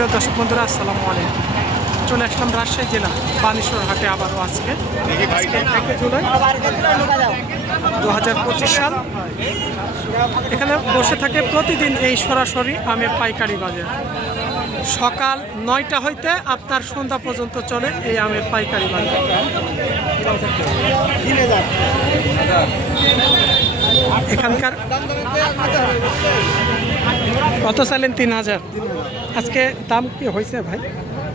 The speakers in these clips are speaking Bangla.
সুপ্রিয় দর্শক বন্ধুরা আসসালামু আলাইকুম। চলে আসলাম রাজশাহী জেলা বানেশ্বর হাটে আবারও আজকে। দু হাজার পঁচিশ সাল। এখানে বসে থাকে প্রতিদিন এই সরাসরি আমের পাইকারি বাজার। সকাল নয়টা হইতে আপনার সন্ধ্যা পর্যন্ত চলে এই আমের পাইকারি বাজার। এখানকার কত চাইলেন তিন হাজার। আজকে দাম কি হয়েছে ভাই?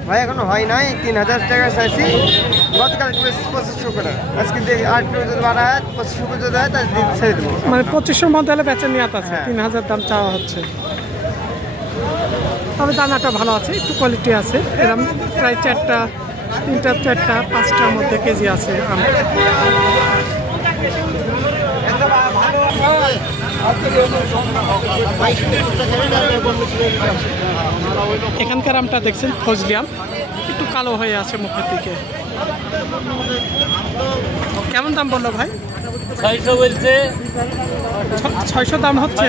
ভাই এখনও হয় নাই। তিন হাজার টাকা চাইছি। গতকাল পঁচিশশো করে আজকে আট কিলো যদি বাড়া হয় পঁচিশশো করে যদি হয় তাহলে ছেড়ে দেবো। মানে পঁচিশশোর মধ্যে হলে বেচা নিয়ে আছে। হ্যাঁ। তিন হাজার দাম চাওয়া হচ্ছে। তবে দানাটা ভালো আছে একটু কোয়ালিটি আছে। এরকম প্রায় চারটা তিনটা চারটা পাঁচটার মধ্যে কেজি আছে আম। এখানকার আমটা দেখছেন ফজলি আম একটু কালো হয়ে আছে মুখের দিকে। কেমন দাম বলল ভাই? ছয়শো বলছে। ছয়শো দাম হচ্ছে?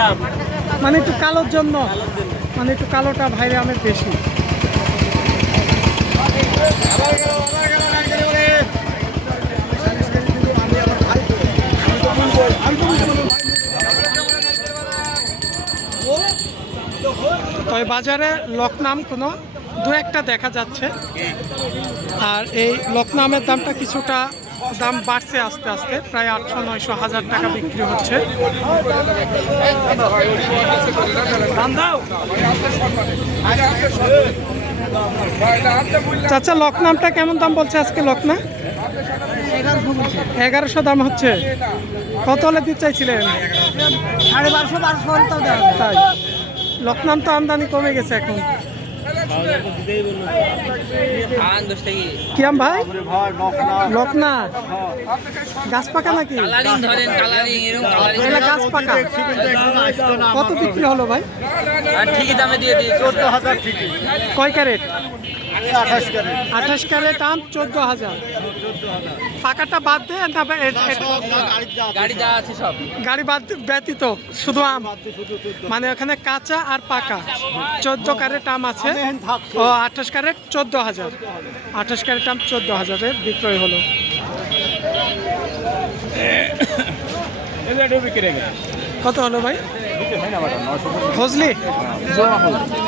দাম। মানে একটু কালোর জন্য। মানে একটু কালোটা ভাইরে আমের বেশি। তবে বাজারে লকনাম কোনো দু একটা দেখা যাচ্ছে। আর এই লকনামের দামটা কিছুটা দাম বাড়ছে আস্তে আস্তে প্রায় আটশো নয়শো হাজার টাকা বিক্রি হচ্ছে। চাচা লকনামটা কেমন দাম বলছে আজকে লকনা? এগারোশো দাম হচ্ছে। কত হলে দিতে চাইছিলেন? সাড়ে বারোশো বারোশো তাই। লকনাম তো আমদানি কমে গেছে এখন। কিরাম ভাই? লকনা? গাছ পাকা নাকি? গাছ পাকা। কত বিক্রি হলো ভাই? কয় ক্যারেট? আঠাশ করে আঠাশ ক্যারেট আম চোদ্দ হাজার পাকাটা বাদ দে না বা এ- এ- গাড়ি যা আছে গাড়ি বাদ ব্যতীত শুধু আম মানে ওখানে কাঁচা আর পাকা চোদ্দ ক্যারেট আম আছে ও আঠাশ ক্যারেট চোদ্দ হাজার আঠাশ ক্যারেট আম চোদ্দ হাজারে বিক্রয় হলো কত হলো ভাই ফজলি?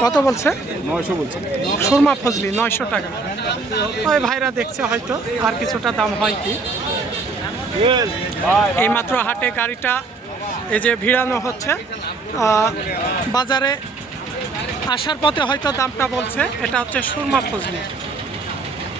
কত বলছে? নয়শো বলছে। সুরমা ফজলি নয়শো টাকা। ওই ভাইরা দেখছে হয়তো আর কিছুটা দাম হয় কি? এইমাত্র হাটে গাড়িটা এই যে ভিড়ানো হচ্ছে বাজারে আসার পথে হয়তো দামটা বলছে এটা হচ্ছে সুরমা ফজলি।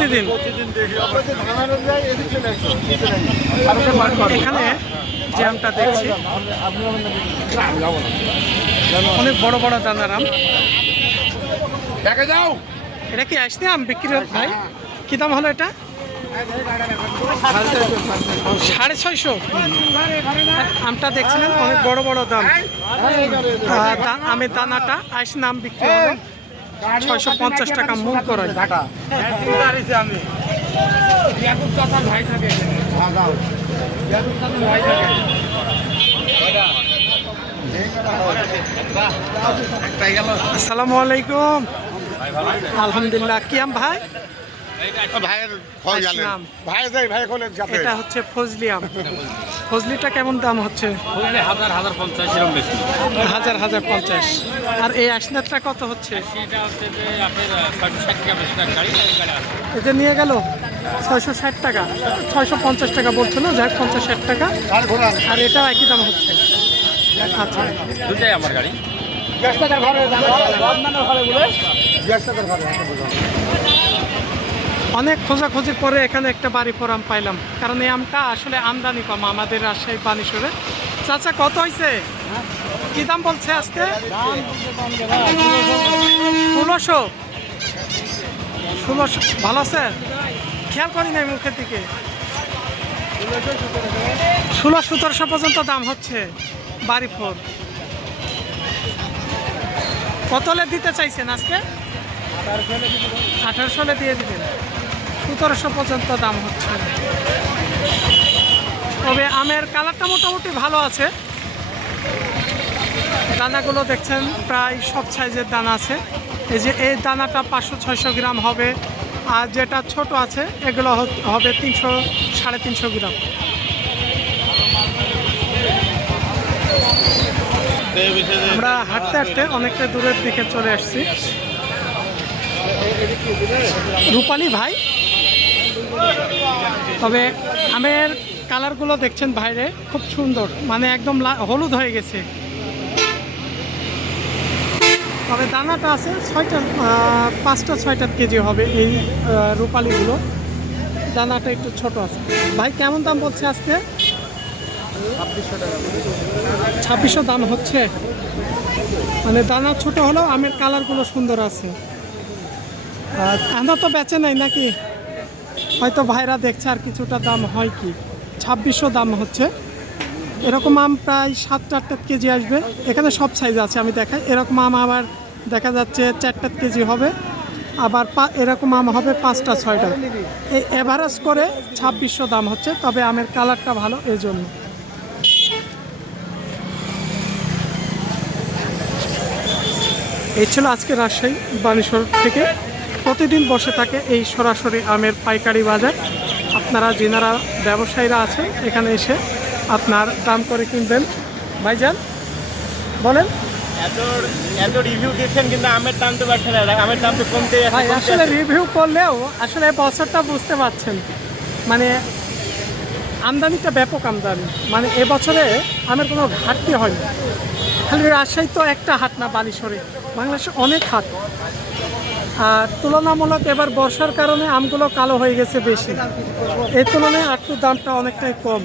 প্রতিদিন? এখানে যে আমটা দেখছি। অনেক বড় বড় দানার আম। দেখে যাও। এটা কি আসছে আম বিক্রি হচ্ছে ভাই কি দাম হলো এটা? সাড়ে ছয়শো। আমটা দেখছিলেন অনেক বড় বড় দাম। আমের দানাটা আইস নাম বিক্রি হলো। ছয়শো পঞ্চাশ টাকা মূল করে আসসালামু আলাইকুম। আলহামদুলিল্লাহ কি আম ভাই? ভাইয়ের। ভাই যাই ভাই এটা হচ্ছে ফজলি আম। ফজলিটা কেমন দাম হচ্ছে? হাজার হাজার পঞ্চাশ এরকম বেশি। হাজার হাজার পঞ্চাশ। আর এই আসনাতটা কত হচ্ছে? এই যে নিয়ে গেল ছয়শো ষাট টাকা। ছয়শো পঞ্চাশ টাকা বলছিল যাই পঞ্চাশ ষাট টাকা। আর এটাও একই দাম হচ্ছে। আচ্ছা। দুটাই আমার গাড়ি। গ্যাস টাকার ঘরে গ্যাস টাকার ঘরে। অনেক খোঁজাখুঁজির পরে এখানে একটা বাড়ি পর আম পাইলাম। কারণ এই আমটা আসলে আমদানি কম, আমাদের রাজশাহী বানেশ্বরে চাচা, কত হয়েছে কি দাম বলছে আজকে? ষোলোশো। ষোলোশো। ভালো আছে? খেয়াল করি নাই মুখের দিকে। ষোলো সতেরোশো পর্যন্ত দাম হচ্ছে বাড়ি ফোর। কতলে দিতে চাইছেন আজকে? আঠারোশোলে দিয়ে দিবেন। সতেরোশো পর্যন্ত দাম হচ্ছে। তবে আমের কালারটা মোটামুটি ভালো আছে। দানাগুলো দেখছেন, প্রায় সব সাইজের দানা আছে। এই যে এই দানাটা পাঁচশো ছয়শো গ্রাম হবে, আর যেটা ছোট আছে, এগুলো হবে তিনশো, সাড়ে তিনশো গ্রাম। আমরা হাঁটতে হাঁটতে অনেকটা দূরের দিকে চলে আসছি। রূপালী ভাই তবে আমের কালারগুলো দেখছেন বাইরে, খুব সুন্দর। মানে একদম হলুদ হয়ে গেছে। তবে দানাটা আছে ছয়টা পাঁচটা ছয়টা কেজি হবে এই রূপালিগুলো। দানাটা একটু ছোট আছে। ভাই, কেমন দাম বলছে আজকে? ছাব্বিশশো দাম হচ্ছে। মানে দানা ছোট হলেও আমের কালারগুলো সুন্দর আছে। আমরা তো বেচে নাই নাকি? হয়তো ভাইরা দেখছে আর কিছুটা দাম হয় কি? ছাব্বিশশো দাম হচ্ছে। এরকম আম প্রায় সাত চারটা কেজি আসবে। এখানে সব সাইজ আছে, আমি দেখাই। এরকম আম আবার দেখা যাচ্ছে চারটা কেজি হবে। আবার এরকম আম হবে পাঁচটা, ছয়টা। এই এভারেজ করে ছাব্বিশশো দাম হচ্ছে, তবে আমের কালারটা ভালো এই জন্য এই ছিল আজকে রাজশাহী বানেশ্বর থেকে। প্রতিদিন বসে থাকে এই সরাসরি আমের পাইকারি বাজার। আপনারা যেনারা ব্যবসায়ীরা আছে এখানে এসে আপনার দাম করে কিনবেন। ভাইজান বলেন। এত রিভিউ দিচ্ছেন কিন্তু আমের দাম তো বাড়ছে না। আমের দাম তো কমতে আসলে রিভিউ করলেও আসলে বছরটা বুঝতে পারছেন। মানে আমদানিটা ব্যাপক আমদানি। মানে এবছরে আমের কোনো ঘাটতি হয়নি। খালি রাজশাহী তো একটা হাট না বালিশরে বাংলাদেশে অনেক হাট আর তুলনামূলক এবার বর্ষার কারণে আমগুলো কালো হয়ে গেছে বেশি। এই তুলনায় আটটুর দামটা অনেকটাই কম।